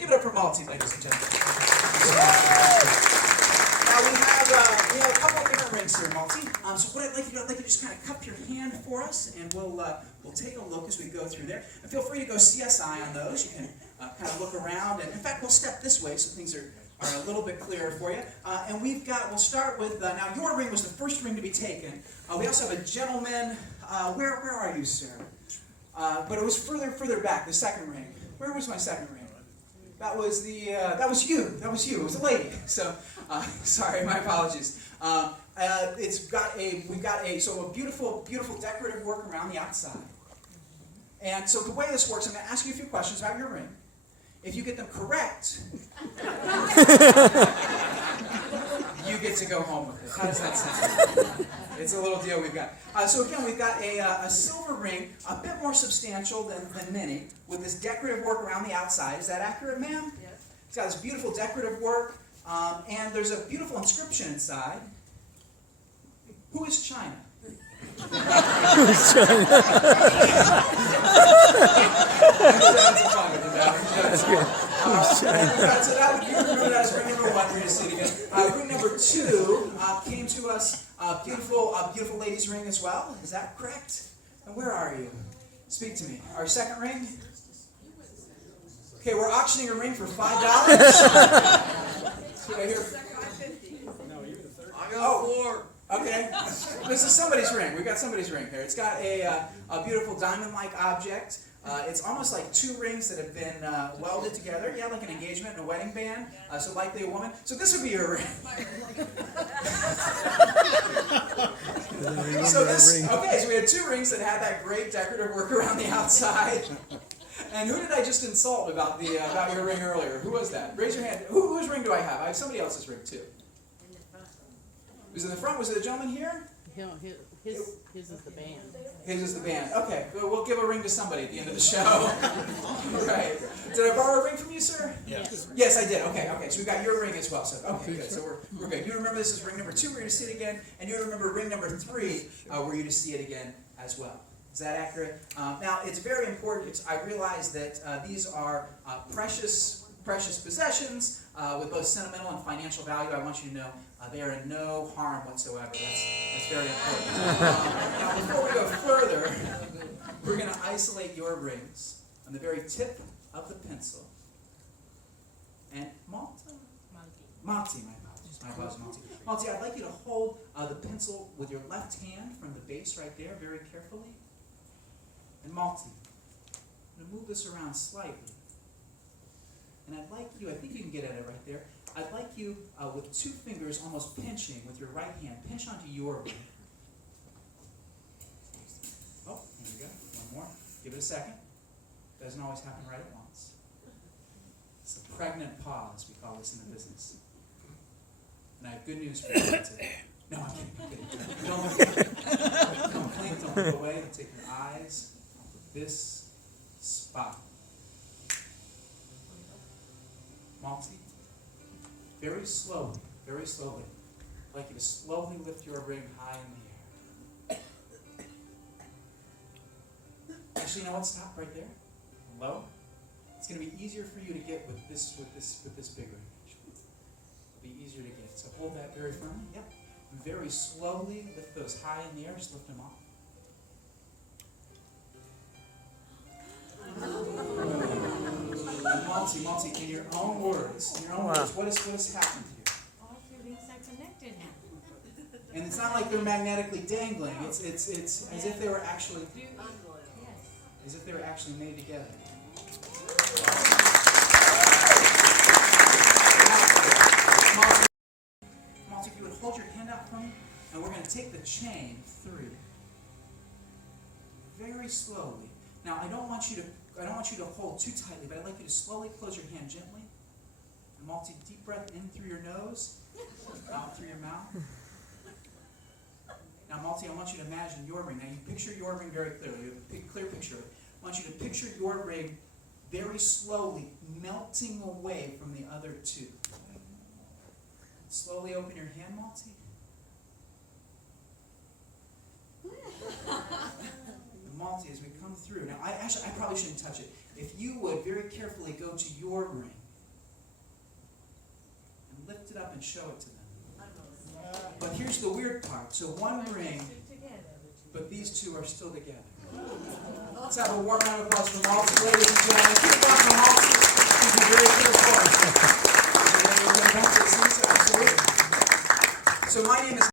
Give it up for Malti, ladies and gentlemen. Now we have a couple of different rings here, Malti. So what I'd like you to just kind of cup your hand for us, and we'll take a look as we go through there. And feel free to go CSI on those. You can kind of look around, and in fact, we'll step this way so things are a little bit clearer for you. And we'll start with, now your ring was the first ring to be taken. We also have a gentleman, where are you, sir? But it was further back, the second ring. Where was my second ring? That was you. It was a lady. So, sorry, my apologies. We've got a beautiful decorative work around the outside. And so the way this works, I'm going to ask you a few questions about your ring. If you get them correct, you get to go home with it. How does that sound? It's a little deal we've got. So again, we've got a silver ring, a bit more substantial than many, with this decorative work around the outside. Is that accurate, ma'am? Yes. It's got this beautiful decorative work, and there's a beautiful inscription inside. Who is China? Who is China? That's good. So that would, you remember that as ring number 1. We're going to see it again. Ring number 2 came to us, beautiful lady's ring as well. Is that correct? And where are you? Speak to me. Our second ring. Okay, we're auctioning a ring for $5. Did I hear? No, you're the third. I got 4. Okay, this is somebody's ring. We've got somebody's ring here. It's got a beautiful diamond-like object. It's almost like 2 rings that have been welded together. Yeah, like an engagement and a wedding band. So likely a woman. So this would be your ring. So we had 2 rings that had that great decorative work around the outside. And who did I just insult about your ring earlier? Who was that? Raise your hand. Whose ring do I have? I have somebody else's ring too. Was it in the front? Was it a gentleman here? No, his is the band. His is the band. Okay, we'll give a ring to somebody at the end of the show. Right. Did I borrow a ring from you, sir? Yes. Yes, I did. Okay. So we got your ring as well. So okay, good. So we're good. You remember this is ring number 2. We're going to see it again, and you remember ring number 3. Were you to see it again as well? Is that accurate? Now it's very important. I realize that these are precious possessions with both sentimental and financial value. I want you to know they are in no harm whatsoever. That's very important. Now, before we go further, we're going to isolate your rings on the very tip of the pencil. And Malti, my apologies, Malti, I'd like you to hold the pencil with your left hand from the base right there very carefully. And Malti, I'm going to move this around slightly. And I'd like you, I think you can get at it right there. I'd like you, with 2 fingers almost pinching with your right hand, pinch onto your ring. Oh, there we go. One more. Give it a second. Doesn't always happen right at once. It's a pregnant pause, we call this in the business. And I have good news for you today. No, I'm kidding. Don't look away. Take your eyes off of this spot. Malti, very slowly, I'd like you to slowly lift your ring high in the air. Actually, you know what? Stop right there. Low. It's going to be easier for you to get with this big ring. It'll be easier to get. So hold that very firmly. Yep. And very slowly lift those high in the air. Just lift them off. Malti, in your own words, what has happened to you? All 3 rings are connected now. And it's not like they're magnetically dangling. It's as if they were actually made together. Malti, if you would hold your hand out for me, and we're going to take the chain through very slowly. Now, I don't want you to hold too tightly, but I'd like you to slowly close your hand gently. And Malti, deep breath in through your nose, out through your mouth. Now, Malti, I want you to imagine your ring. Now, you picture your ring very clearly. You have a clear picture of it. I want you to picture your ring very slowly melting away from the other 2. Slowly open your hand, Malti. Malti, as we come through. Now, I probably shouldn't touch it. If you would very carefully go to your ring lift it up and show it to them. But here's the weird part. So one ring, but these two are still together. Let's have a warm round of applause for Malti, ladies and gentlemen. Keep it up for Malti. She's a great